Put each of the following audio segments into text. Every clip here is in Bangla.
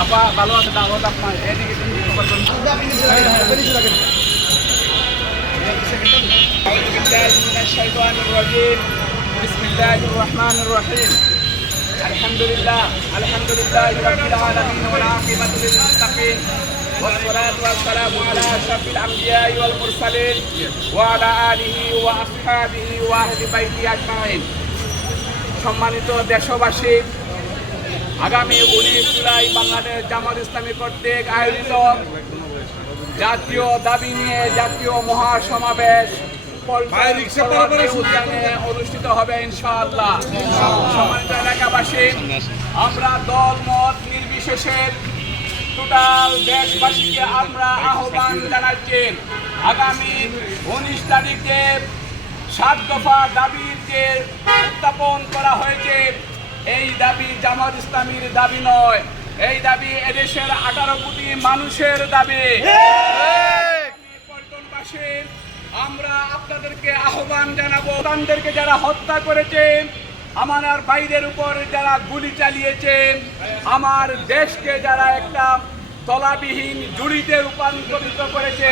আপা ভালো আছে দাওয়াত আপনার এদিকে بسم الله الرحمن الرحيم الحمد لله رب العالمين والعاقبة للمتقين والصلاة والسلام على أشرف الأنبياء والمرسلين وعلى آله وأصحابه وأهل بيته أجمعين সম্মানিত দেশবাসী আগামী 19 জুলাই বাংলাদেশ জামাত ইসলামী কর্তৃক আয়োজিত জাতীয় দাবি নিয়ে জাতীয় মহাসমাবেশ উদ্যানে অনুষ্ঠিত হবে ইনশাআল্লাহ। সম্মানিত এলাকাবাসী, আমরা দল মত নির্বিশেষে টোটাল দেশবাসীকে আমরা আহ্বান জানাচ্ছি আগামী 19 তারিখে 7 দফা দাবিকে উত্থাপন করা হয়েছে। এই দাবি জামাত ইসলামীর দাবি নয়, এই দাবি এদেশের 18 কোটি মানুষের দাবি। পল্টনবাসী, আমরা আপনাদেরকে আহ্বান জানাবো, তাদেরকে যারা হত্যা করেছেন, আমার ভাইদের উপর যারা গুলি চালিয়েছেন, আমার দেশকে যারা একটা তলাবিহীন জুড়িতে রূপান্তরিত করেছে,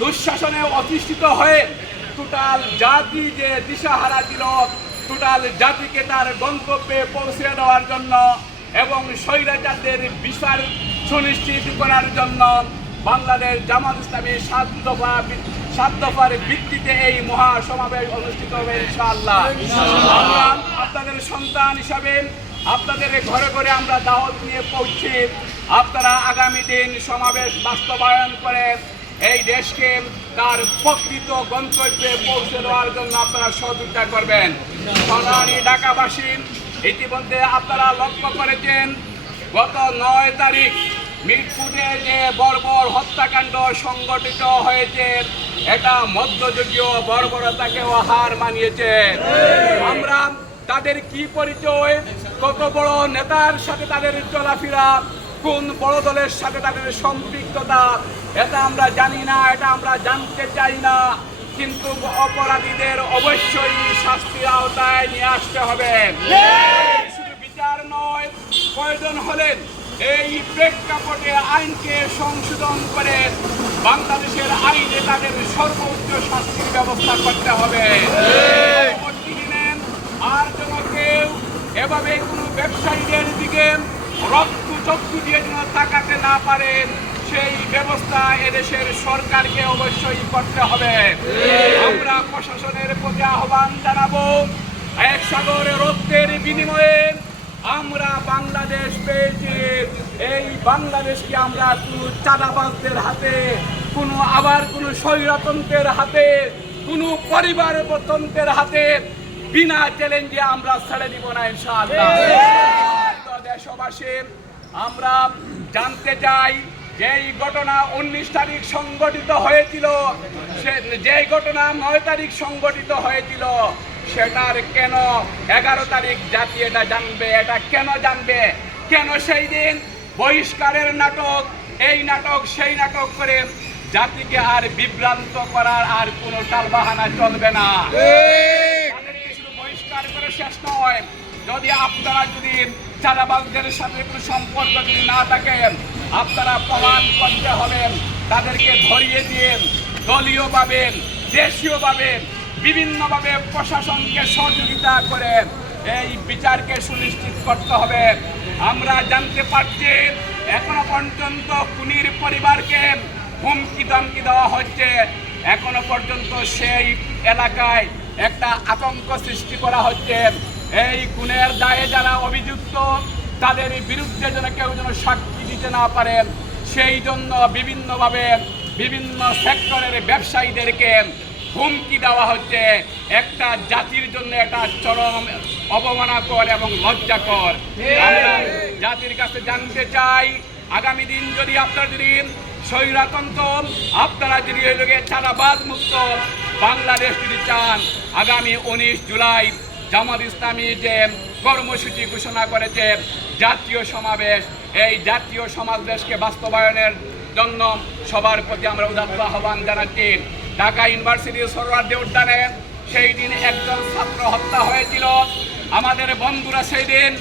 দুঃশাসনে অধিষ্ঠিত হয়ে টোটাল জাতি যে দিশাহারা ছিল, টোটাল জাতিকে তার গন্তব্যে পৌঁছে দেওয়ার জন্য এবং স্বৈরাচারদের বিচার সুনিশ্চিত করার জন্য বাংলাদেশ জামাত ইসলামী 7 দফার ভিত্তিতে এই মহাসমাবেশ অনুষ্ঠিত হবে ইনশাআল্লাহ। আমরা আপনাদের সন্তান হিসাবে আপনাদের ঘরে ঘরে আমরা দাওয়াত নিয়ে পৌঁছি। আপনারা আগামী দিন সমাবেশ বাস্তবায়ন করে এই দেশকে তার প্রকৃত গন্তব্যে পৌঁছে দেওয়ার জন্য আপনারা সহযোগিতা করবেন। সোনালী ঢাকাবাসী, ইতিমধ্যে আপনারা লক্ষ্য করেছেন গত 9 তারিখ মিরপুরে যে বর্বর হত্যাকাণ্ড সংগঠিত হয়েছে, এটা মধ্যযুগীয় বর্বরতাকেও হার মানিয়েছে। আমরা তাদের কি পরিচয়, কত বড় নেতার সাথে তাদের চলাফেরা, কোন বড় দলের সাথে তাদের সম্পৃক্ততা, এটা আমরা জানি না, এটা আমরা জানতে চাই না। কিন্তু অপরাধীদের অবশ্যই শাস্তির আওতায় নিয়ে আসতে হবে। শুধু বিচার নয়, প্রয়োজন হলে এই প্রেক্ষাপটে আইনকে সংশোধন করে বাংলাদেশের আইনে তাদের সর্বোচ্চ শাস্তির ব্যবস্থা করতে হবে। আর যেন কেউ এভাবে কোনো ব্যবসায়ীদের দিকে রক্ত চক্ষু দিয়ে যেন তাকাতে না পারেন, সেই ব্যবস্থা এদেশের সরকারকে অবশ্যই করতে হবে। আমরা প্রশাসনের প্রতি আহ্বান জানাবো, এক সাগরে রক্তের বিনিময়ে আমরা বাংলাদেশ পেয়েছি। এই বাংলাদেশকে আমরা কোনো চাঁদাবাজদের হাতে, কোনো স্বৈরতন্ত্রের হাতে, কোনো পরিবারতন্ত্রের হাতে বিনা চ্যালেঞ্জে আমরা ছেড়ে দিব না ইনশাআল্লাহ। দেশবাসী, আমরা জানতে চাই যেই ঘটনা 19 তারিখ সংগঠিত হয়েছিল, যে ঘটনা 9 তারিখ সংগঠিত হয়েছিল, সেটার কেন 11 তারিখ জাতি এটা জানবে? এটা কেন জানবে? কেন সেই দিন বহিষ্কারের নাটক, এই নাটক সেই নাটক করে জাতিকে আর বিভ্রান্ত করার আর কোনো টালবাহানা চলবে না। তাদেরকে শুধু বহিষ্কার করে শেষ নয়, যদি আপনারা যদি চাঁদাবাজদের সাথে কোনো সম্পর্ক যদি না থাকেন, আপনারা প্রমাণ করতে হবেন, তাদেরকে ধরিয়ে দিয়ে দলীয়ভাবে, দেশীয়ভাবে, বিভিন্নভাবে প্রশাসনকে সহযোগিতা করে এই বিচারকে সুনিশ্চিত করতে হবে। আমরা জানতে পারছি এখনো পর্যন্ত খুনির পরিবারকে হুমকি ধমকি দেওয়া হচ্ছে, এখনো পর্যন্ত সেই এলাকায় একটা আতঙ্ক সৃষ্টি করা হচ্ছে। এই খুনের দায়ে যারা অভিযুক্ত, তাদের বিরুদ্ধে যেন কেউ যেন সাক্ষী দিতে না পারেন, সেই জন্য বিভিন্নভাবে বিভিন্ন সেক্টরের ব্যবসায়ীদেরকে হুমকি দেওয়া হচ্ছে। একটা জাতির জন্য এটা চরম অবমাননাকর এবং লজ্জাকর। আমরা জাতির কাছে জানতে চাই, আগামী দিন যদি আপনারা যদি স্বৈরতন্ত্র, আপনারা যদি চাঁদাবাজ মুক্ত বাংলাদেশ যদি চান, আগামী 19 জুলাই জামাত ইসলামী যে কর্মসূচি ঘোষণা করেছে জাতীয় সমাবেশ। এই জাতীয় সমাবেশকে বাস্তবায়নের জন্য সবার প্রতি আমরা উদাত্ত আহ্বান জানাচ্ছি। ঢাকা ইউনিভার্সিটির সোহরাওয়ার্দী উদ্যানে সেই দিন একজন ছাত্র হত্যা হয়েছিল। আমাদের বন্ধুরা সেই দিন